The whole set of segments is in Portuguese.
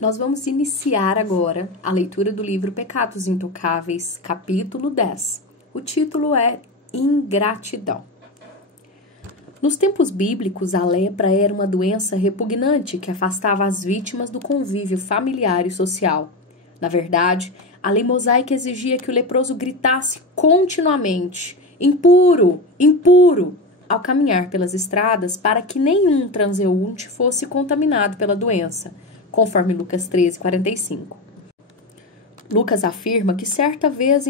Nós vamos iniciar agora a leitura do livro Pecados Intocáveis, capítulo 10. O título é Ingratidão. Nos tempos bíblicos, a lepra era uma doença repugnante que afastava as vítimas do convívio familiar e social. Na verdade, a lei mosaica exigia que o leproso gritasse continuamente: impuro, impuro, ao caminhar pelas estradas, para que nenhum transeunte fosse contaminado pela doença, conforme Lucas 13:45. Lucas afirma que certa vez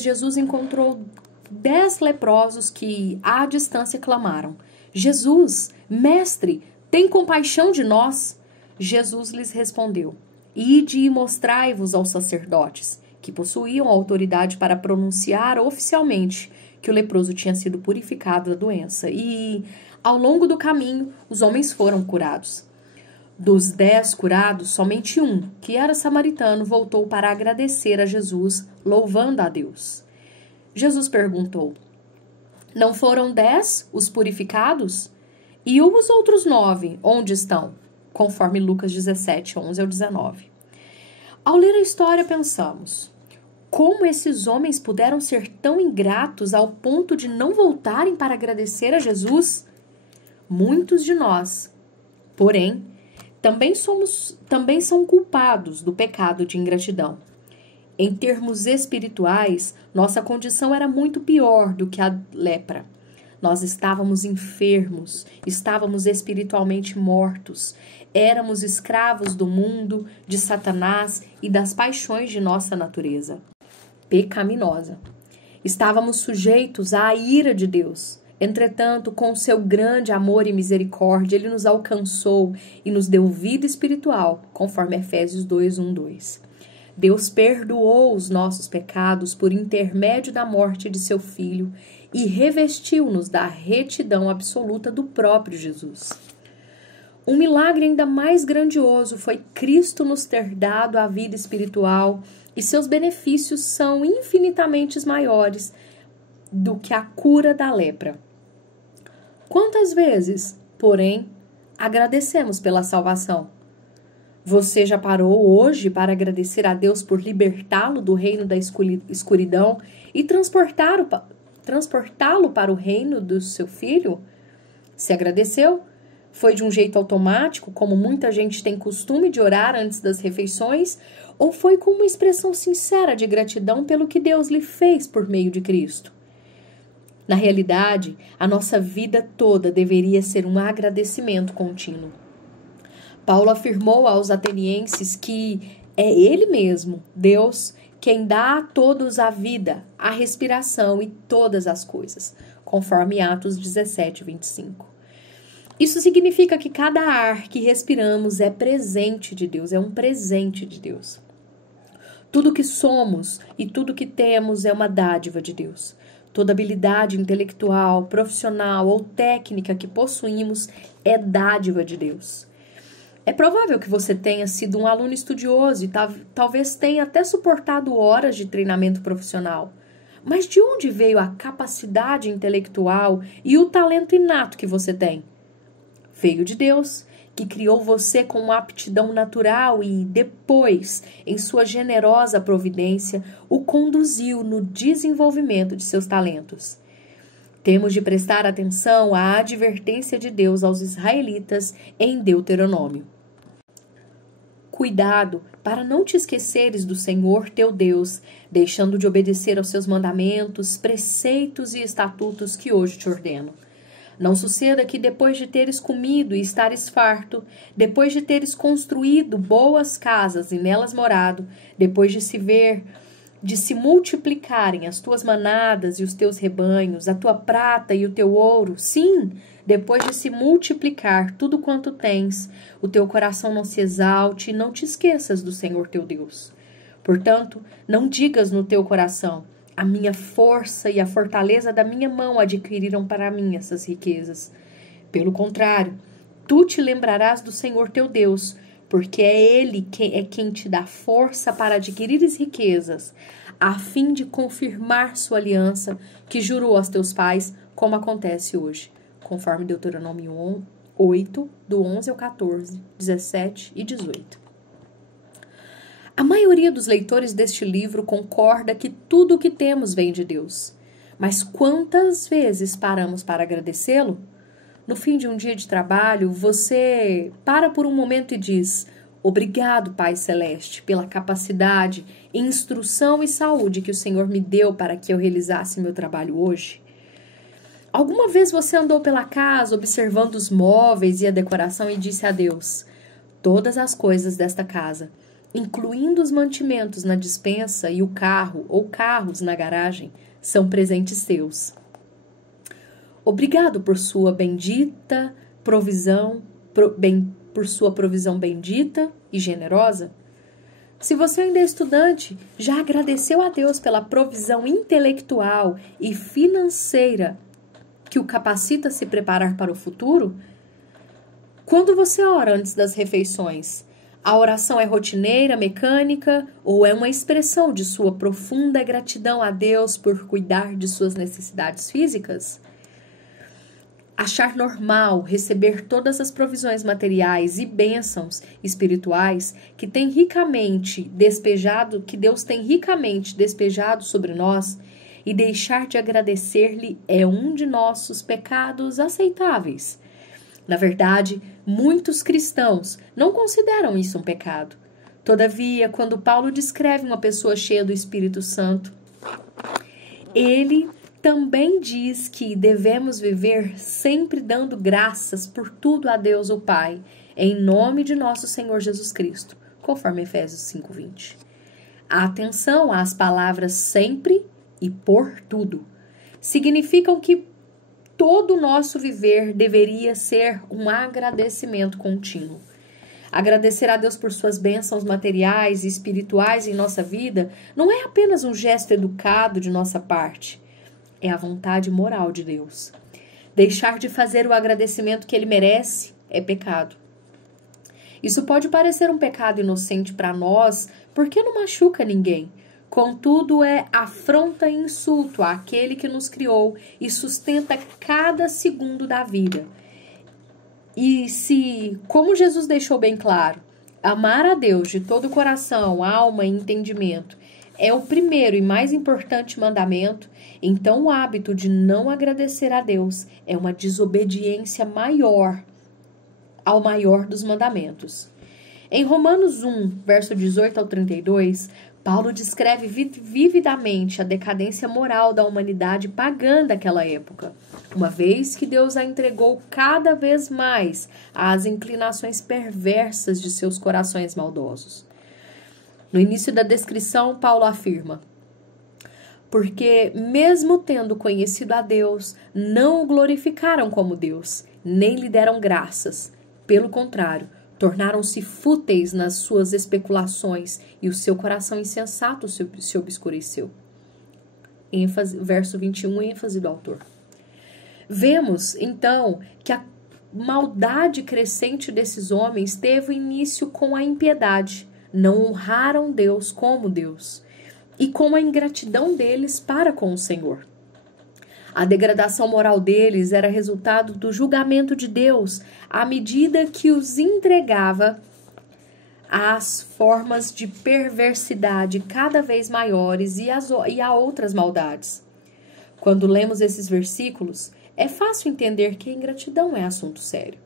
Jesus encontrou 10 leprosos que, à distância, clamaram: Jesus, mestre, tem compaixão de nós? Jesus lhes respondeu: ide e mostrai-vos aos sacerdotes, que possuíam autoridade para pronunciar oficialmente que o leproso tinha sido purificado da doença. E, ao longo do caminho, os homens foram curados. Dos 10 curados, somente um, que era samaritano, voltou para agradecer a Jesus, louvando a Deus. Jesus perguntou: não foram 10 os purificados? E os outros 9, onde estão? Conforme Lucas 17:11-19. Ao ler a história, pensamos: como esses homens puderam ser tão ingratos ao ponto de não voltarem para agradecer a Jesus? Muitos de nós, porém, também são culpados do pecado de ingratidão. Em termos espirituais, nossa condição era muito pior do que a lepra. Nós estávamos enfermos, estávamos espiritualmente mortos, éramos escravos do mundo, de Satanás e das paixões de nossa natureza pecaminosa. Estávamos sujeitos à ira de Deus. Entretanto, com seu grande amor e misericórdia, Ele nos alcançou e nos deu vida espiritual, conforme Efésios 2:1-2. Deus perdoou os nossos pecados por intermédio da morte de seu Filho e revestiu-nos da retidão absoluta do próprio Jesus. Um milagre ainda mais grandioso foi Cristo nos ter dado a vida espiritual, e seus benefícios são infinitamente maiores do que a cura da lepra. Quantas vezes, porém, agradecemos pela salvação? Você já parou hoje para agradecer a Deus por libertá-lo do reino da escuridão e transportá-lo para o reino do seu Filho? Se agradeceu? Foi de um jeito automático, como muita gente tem costume de orar antes das refeições, ou foi com uma expressão sincera de gratidão pelo que Deus lhe fez por meio de Cristo? Na realidade, a nossa vida toda deveria ser um agradecimento contínuo. Paulo afirmou aos atenienses que é Ele mesmo, Deus, quem dá a todos a vida, a respiração e todas as coisas, conforme Atos 17:25. Isso significa que cada ar que respiramos é presente de Deus, é um presente de Deus. Tudo que somos e tudo que temos é uma dádiva de Deus. Toda habilidade intelectual, profissional ou técnica que possuímos é dádiva de Deus. É provável que você tenha sido um aluno estudioso e talvez tenha até suportado horas de treinamento profissional. Mas de onde veio a capacidade intelectual e o talento inato que você tem? Veio de Deus, que criou você com uma aptidão natural e, depois, em sua generosa providência, o conduziu no desenvolvimento de seus talentos. Temos de prestar atenção à advertência de Deus aos israelitas em Deuteronômio. Cuidado para não te esqueceres do Senhor teu Deus, deixando de obedecer aos seus mandamentos, preceitos e estatutos que hoje te ordeno. Não suceda que depois de teres comido e estares farto, depois de teres construído boas casas e nelas morado, depois de se multiplicarem as tuas manadas e os teus rebanhos, a tua prata e o teu ouro, sim, depois de se multiplicar tudo quanto tens, o teu coração não se exalte e não te esqueças do Senhor teu Deus. Portanto, não digas no teu coração: a minha força e a fortaleza da minha mão adquiriram para mim essas riquezas. Pelo contrário, tu te lembrarás do Senhor teu Deus, porque é Ele quem te dá força para adquirires riquezas, a fim de confirmar sua aliança que jurou aos teus pais, como acontece hoje, conforme Deuteronômio 8, do 11 ao 14, 17 e 18. A maioria dos leitores deste livro concorda que tudo o que temos vem de Deus. Mas quantas vezes paramos para agradecê-lo? No fim de um dia de trabalho, você para por um momento e diz: obrigado, Pai Celeste, pela capacidade, instrução e saúde que o Senhor me deu para que eu realizasse meu trabalho hoje. Alguma vez você andou pela casa observando os móveis e a decoração e disse a Deus: todas as coisas desta casa, incluindo os mantimentos na despensa e o carro ou carros na garagem, são presentes teus. Obrigado por sua bendita provisão, por sua provisão bendita e generosa. Se você ainda é estudante, já agradeceu a Deus pela provisão intelectual e financeira que o capacita a se preparar para o futuro? Quando você ora antes das refeições, a oração é rotineira, mecânica ou é uma expressão de sua profunda gratidão a Deus por cuidar de suas necessidades físicas? Achar normal receber todas as provisões materiais e bênçãos espirituais que Deus tem ricamente despejado sobre nós e deixar de agradecer-lhe é um de nossos pecados aceitáveis. Na verdade, muitos cristãos não consideram isso um pecado. Todavia, quando Paulo descreve uma pessoa cheia do Espírito Santo, ele também diz que devemos viver sempre dando graças por tudo a Deus o Pai, em nome de nosso Senhor Jesus Cristo, conforme Efésios 5:20. Atenção às palavras sempre e por tudo. Significam que todo o nosso viver deveria ser um agradecimento contínuo. Agradecer a Deus por suas bênçãos materiais e espirituais em nossa vida não é apenas um gesto educado de nossa parte. É a vontade moral de Deus. Deixar de fazer o agradecimento que ele merece é pecado. Isso pode parecer um pecado inocente para nós, porque não machuca ninguém. Contudo, é afronta e insulto àquele que nos criou e sustenta cada segundo da vida. E se, como Jesus deixou bem claro, amar a Deus de todo o coração, alma e entendimento é o primeiro e mais importante mandamento, então o hábito de não agradecer a Deus é uma desobediência maior ao maior dos mandamentos. Em Romanos 1, verso 18 ao 32, Paulo descreve vividamente a decadência moral da humanidade pagã daquela época, uma vez que Deus a entregou cada vez mais às inclinações perversas de seus corações maldosos. No início da descrição, Paulo afirma: porque, mesmo tendo conhecido a Deus, não o glorificaram como Deus, nem lhe deram graças. Pelo contrário, tornaram-se fúteis nas suas especulações e o seu coração insensato se obscureceu. Verso 21, ênfase do autor. Vemos, então, que a maldade crescente desses homens teve início com a impiedade. Não honraram Deus como Deus e com a ingratidão deles para com o Senhor. A degradação moral deles era resultado do julgamento de Deus à medida que os entregava às formas de perversidade cada vez maiores e a outras maldades. Quando lemos esses versículos, é fácil entender que a ingratidão é assunto sério.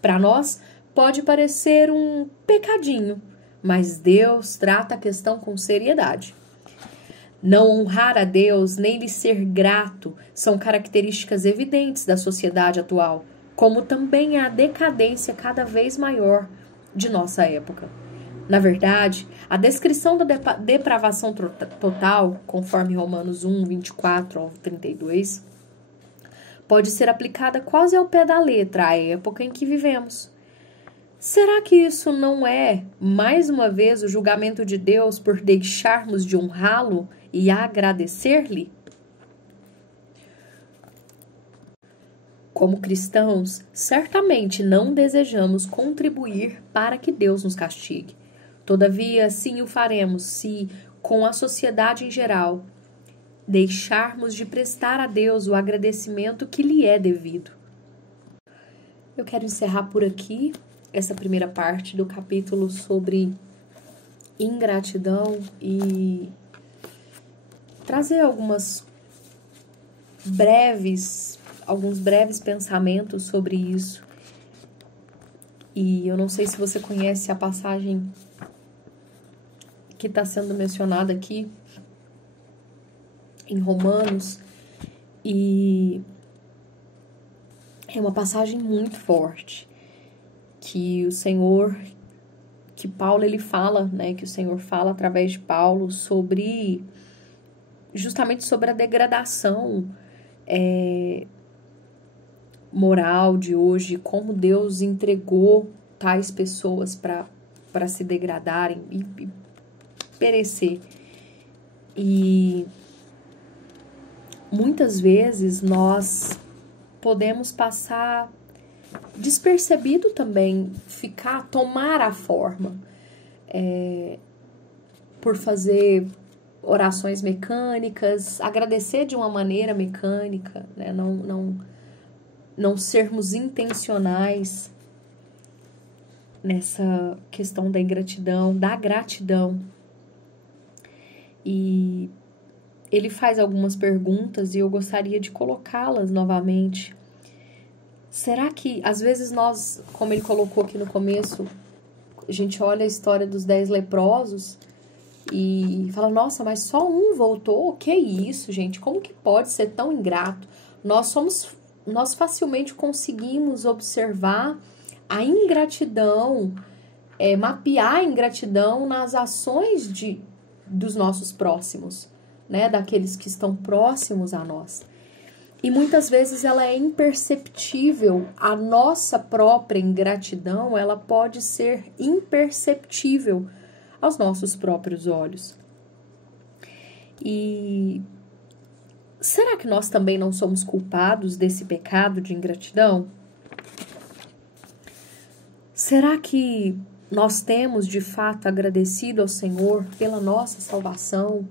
Para nós, pode parecer um pecadinho, mas Deus trata a questão com seriedade. Não honrar a Deus nem lhe ser grato são características evidentes da sociedade atual, como também a decadência cada vez maior de nossa época. Na verdade, a descrição da depravação total, conforme Romanos 1, 24 ao 32, pode ser aplicada quase ao pé da letra à época em que vivemos. Será que isso não é, mais uma vez, o julgamento de Deus por deixarmos de honrá-lo e agradecer-lhe? Como cristãos, certamente não desejamos contribuir para que Deus nos castigue. Todavia, sim o faremos se, com a sociedade em geral, deixarmos de prestar a Deus o agradecimento que lhe é devido. Eu quero encerrar por aqui essa primeira parte do capítulo sobre ingratidão e trazer alguns breves pensamentos sobre isso. E eu não sei se você conhece a passagem que está sendo mencionada aqui em Romanos, e é uma passagem muito forte que Paulo ele fala, né, que o Senhor fala através de Paulo justamente sobre a degradação moral de hoje, como Deus entregou tais pessoas para se degradarem e perecer. E muitas vezes nós podemos passar despercebido também, tomar a forma, por fazer orações mecânicas, agradecer de uma maneira mecânica, né? Não sermos intencionais nessa questão da ingratidão, da gratidão. E ele faz algumas perguntas e eu gostaria de colocá-las novamente. Será que, às vezes nós, como ele colocou aqui no começo, a gente olha a história dos 10 leprosos e fala, nossa, mas só um voltou? Que isso, gente? Como que pode ser tão ingrato? Nós facilmente conseguimos observar a ingratidão, mapear a ingratidão nas ações dos nossos próximos, né? Daqueles que estão próximos a nós. E muitas vezes ela é imperceptível, a nossa própria ingratidão, ela pode ser imperceptível aos nossos próprios olhos. E será que nós também não somos culpados desse pecado de ingratidão? Será que nós temos de fato agradecido ao Senhor pela nossa salvação?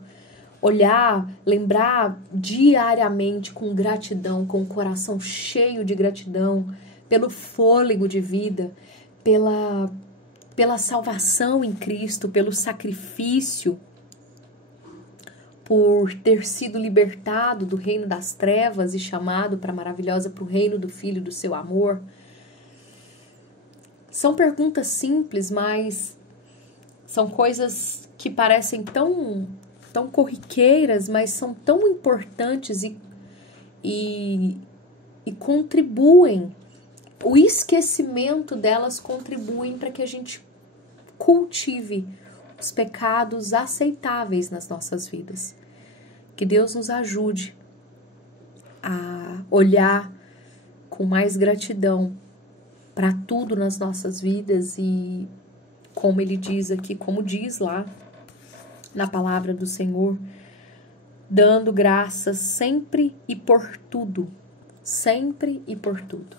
Lembrar diariamente com gratidão, com o coração cheio de gratidão, pelo fôlego de vida, pela salvação em Cristo, pelo sacrifício, por ter sido libertado do reino das trevas e chamado para o reino do Filho do seu amor. São perguntas simples, mas são coisas que parecem tão corriqueiras, mas são tão importantes e contribuem. O esquecimento delas contribuem para que a gente cultive os pecados aceitáveis nas nossas vidas. Que Deus nos ajude a olhar com mais gratidão para tudo nas nossas vidas e, como ele diz aqui, como diz lá na palavra do Senhor, dando graças sempre e por tudo. Sempre e por tudo.